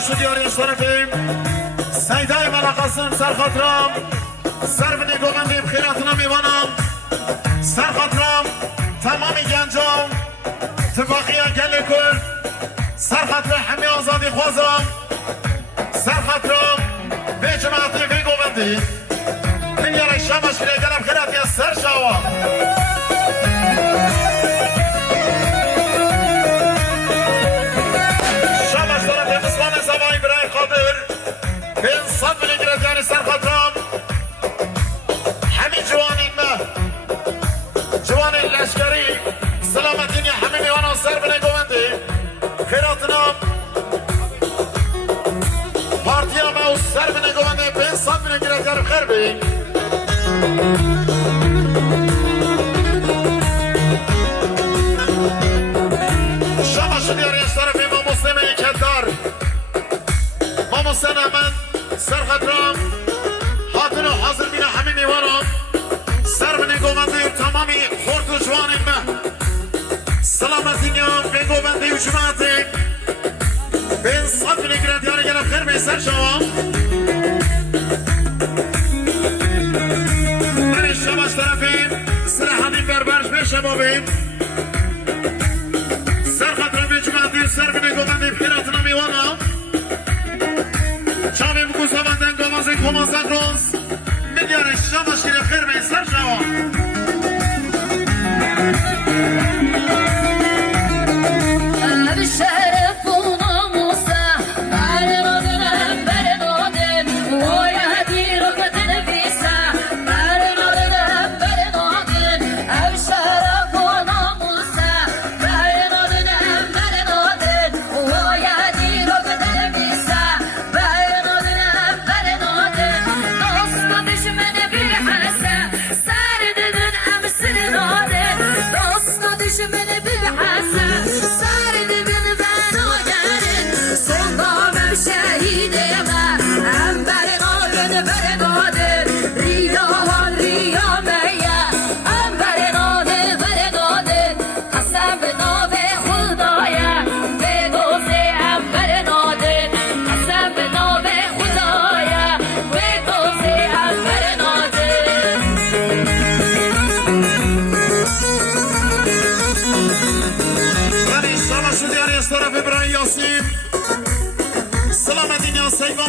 شو دیاری اشترفیم سیدای ملقاسم سرخاطرم سربنی گومندیم خیراتنا میوانم سرخاطرم تمامی گنجام اتفاقی گل کرد سرخاطر همه آزادی خوازم سرخاطرم به جماعتی به گومندی من یاره شمش کنه گلم خیراتی از سر شوا شمش دارم به مسلمان زبایی برای خاطر به انسان بلیگرد یعنی سرخاطرم همین جوانین ما جوان لشکری سلامتین همه میوانا سر بنه گومندی خیراتنا پارتیا ما سر بنه گومندی به انسان بلیگرد یعنی خیر بی شما شدیاری اشترفی ما مسلم یکدار ما مسلم من سرخطرم حاضر و حاضر بینه همه میوانم سر بنه گومندی تمامی خورد و جوانیم سلامتین یا به گومندی و جماعتی به انسان بلیگرد یعنی گلم خیر بی سر شما شباش طرفیم سرحدیم بربرش بشه بابیم سر خطرمی جماعتی سر بینه گومندیم خیراتنا میوانا چاویم گوزامندن گومازی کمازن روز میگاره شباش کنه خیر بین سر شوا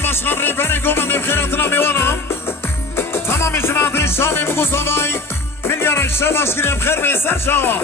مشغل ریبری گومندیم خیراتنا میوانم تمام جماعتی شامی بگو زبایی من یاره شباش کنیم خیر به سر شما